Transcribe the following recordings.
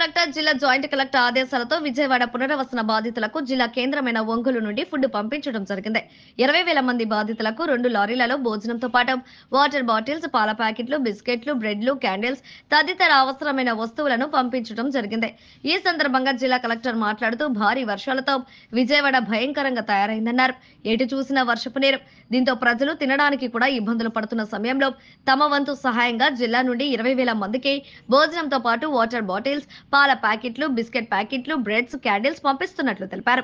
Collector జిల్లా joint collector ఆదేశాలతో విజయవాడ పునర్వసన బాధితులకు జిల్లా కేంద్రమైన ఒంగోలు నుండి ఫుడ్ పంపించడం జరిగింది. 20,000 మంది బాధితులకు 2 లారీలలో భోజనంతో పాటు వాటర్ బాటిల్స్, పాల ప్యాకెట్లు, బిస్కెట్లు, బ్రెడ్లు, క్యాండిల్స్ తదితర అవసరమైన వస్తువులను పంపించడం జరిగింది. ఈ సందర్భంగా జిల్లా కలెక్టర్ మాట్లాడుతూ భారీ వర్షాలతో విజయవాడ భయంకరంగా తయారైందన్నారు. ఎటు చూసినా వర్షపు నీరు. దీంతో ప్రజలు తినడానికి కూడా ఇబ్బందులు పడుతున్న సమయంలో తమ వంతు సహాయంగా జిల్లా నుండి 20,000 మందికి భోజనంతో పాటు వాటర్ బాటిల్స్, పాల ప్యాకెట్లు, బిస్కెట్ ప్యాకెట్లు, బ్రెడ్స్, క్యాండిల్స్ పంపిస్తున్నట్లు తెలిపారు.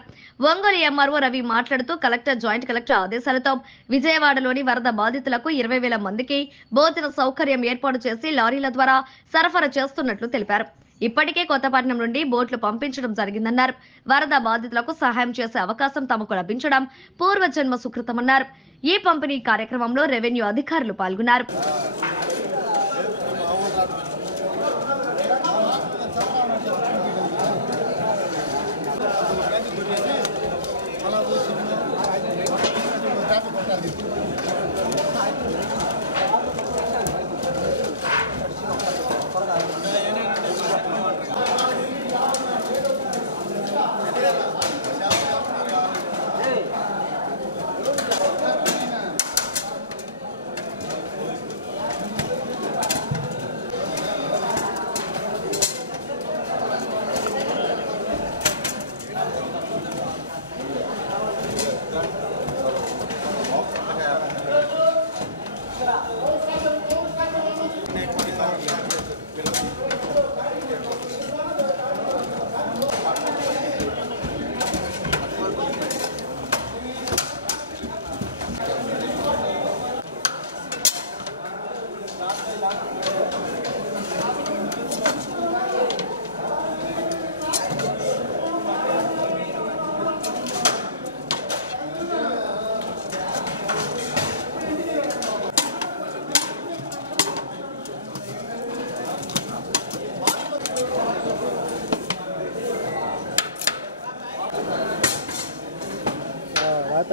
ఒంగోలు ఎంఆర్ఓ రవి మాట్లాడుతూ కలెక్టర్ జాయింట్ కలెక్టర్ ఆదేశాలతో విజయవాడలోని వరద బాధితులకు 20,000 మందికి భోజన సౌకర్యం ఏర్పాటు చేసి లారీల ద్వారా సరఫరా చేస్తున్నట్లు తెలిపారు. ఇప్పటికే కొత్తపట్నం నుండి బోట్లు పంపించడం జరిగిందన్నారు. వరద బాధితులకు సహాయం చేసే అవకాశం తమకు లభించడం పూర్వజన్మ సుకృతమన్నారు. ఈ పంపిణీ కార్యక్రమంలో రెవెన్యూ అధికారులు పాల్గొన్నారు.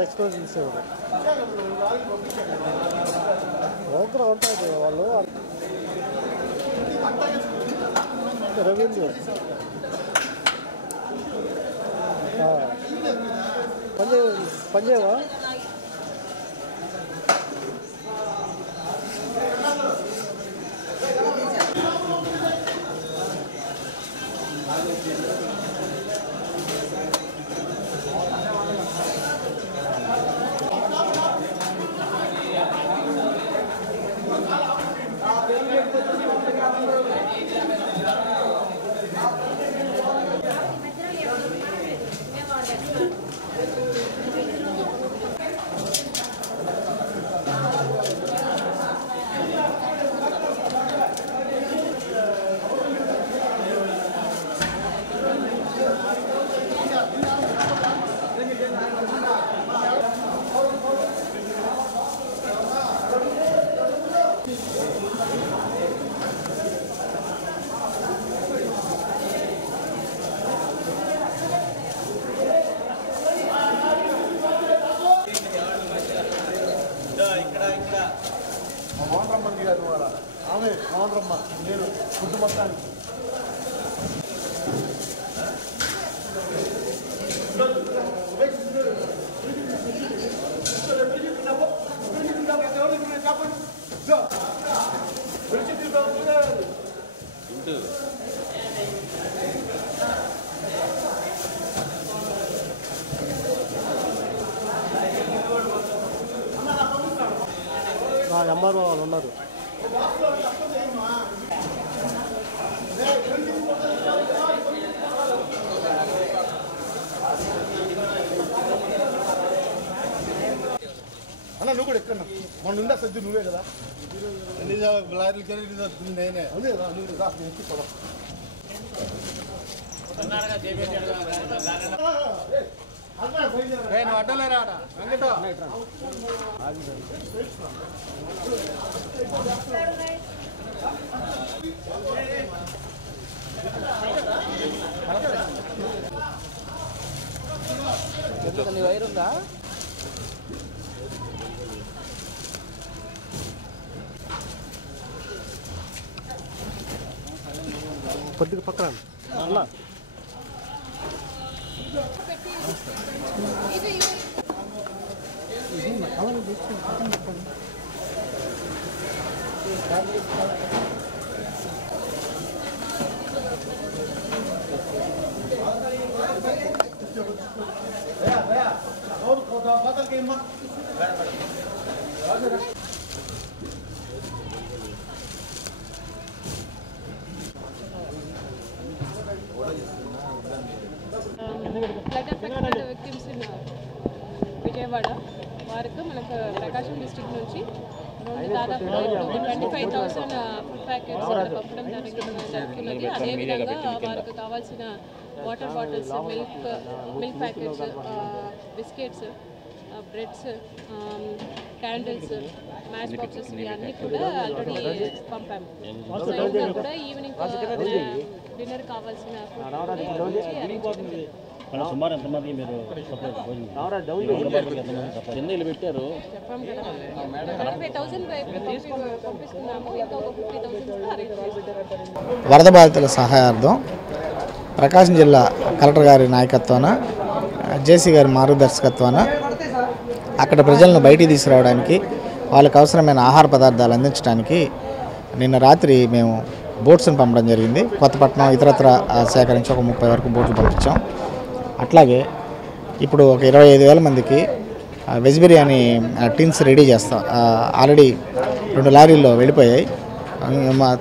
ఎక్స్పోజ్ చేసేవారు ఒకరు ఉంటుంది వాళ్ళు రెవెన్యూ పనిచేయవా ఆమె మోహన్రమ్మ నేను ఫుడ్ మొత్తానికి ఎంఆర్ఓ వాళ్ళు ఉన్నారు. అన్న నువ్వు కూడా ఎక్కడ మన ఉందా సజ్జు నువ్వే కదా లారీలకి నేనే అదే కదా నువ్వు రాసి ఎక్కి కూడా అడ్డలేరా వెంకట నీ వైర్ ఉందా? కొద్దిగా పక్కన flood affected victims in Vijayawada వారికి మనకు ప్రకాశం డిస్ట్రిక్ట్ నుంచి దాదాపు 25,000 ఫుడ్ ప్యాకెట్స్ పంపడం జరుగుతున్నది. అదేవిధంగా వారికి కావాల్సిన water bottles, milk packets, biscuits, breads, candles, match boxes ఇవన్నీ కూడా ఆల్రెడీ పంపాము. సో ఇంకా కూడా ఈవినింగ్ డిన్నర్ కావాల్సిన సుమారు ఎంతమంది మీరు ఎన్ని పెట్టారు? చెప్పాము కదా, 25,000 పంపిస్తున్నాము. ఇంకా ఒక 50,000 అరేంజ్ చేస్తాము. వరద బాధితుల సహాయార్థం ప్రకాశం జిల్లా కలెక్టర్ గారి నాయకత్వాన, జేసీ గారి మార్గదర్శకత్వాన అక్కడ ప్రజలను బయటికి తీసుకురావడానికి, వాళ్ళకి అవసరమైన ఆహార పదార్థాలు అందించడానికి నిన్న రాత్రి మేము బోట్స్ని పంపడం జరిగింది. కొత్తపట్నం ఇతరత్ర సేకరించి ఒక 30 వరకు బోట్లు పంపించాం. అట్లాగే ఇప్పుడు ఒక 25,000 మందికి వెజ్ బిర్యానీ టిన్స్ రెడీ చేస్తాం. ఆల్రెడీ 2 లారీల్లో వెళ్ళిపోయాయి.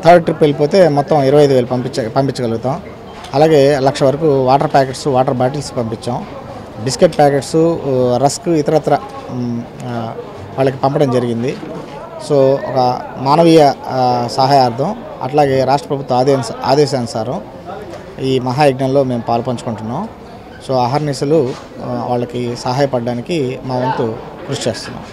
థర్డ్ ట్రిప్ వెళ్ళిపోతే మొత్తం 25,000 పంపించగలుగుతాం. అలాగే 1,00,000 వరకు వాటర్ ప్యాకెట్స్, వాటర్ బాటిల్స్ పంపించాం. బిస్కెట్ ప్యాకెట్స్, రస్క్ ఇతరత్ర వాళ్ళకి పంపడం జరిగింది. సో ఒక మానవీయ సహాయార్థం, అట్లాగే రాష్ట్ర ప్రభుత్వ ఆదేశానుసారం ఈ మహాయజ్ఞంలో మేము పాల్పంచుకుంటున్నాం. సో అహర్నిశలు వాళ్ళకి సహాయపడడానికి మా వంతు కృషి చేస్తున్నాం.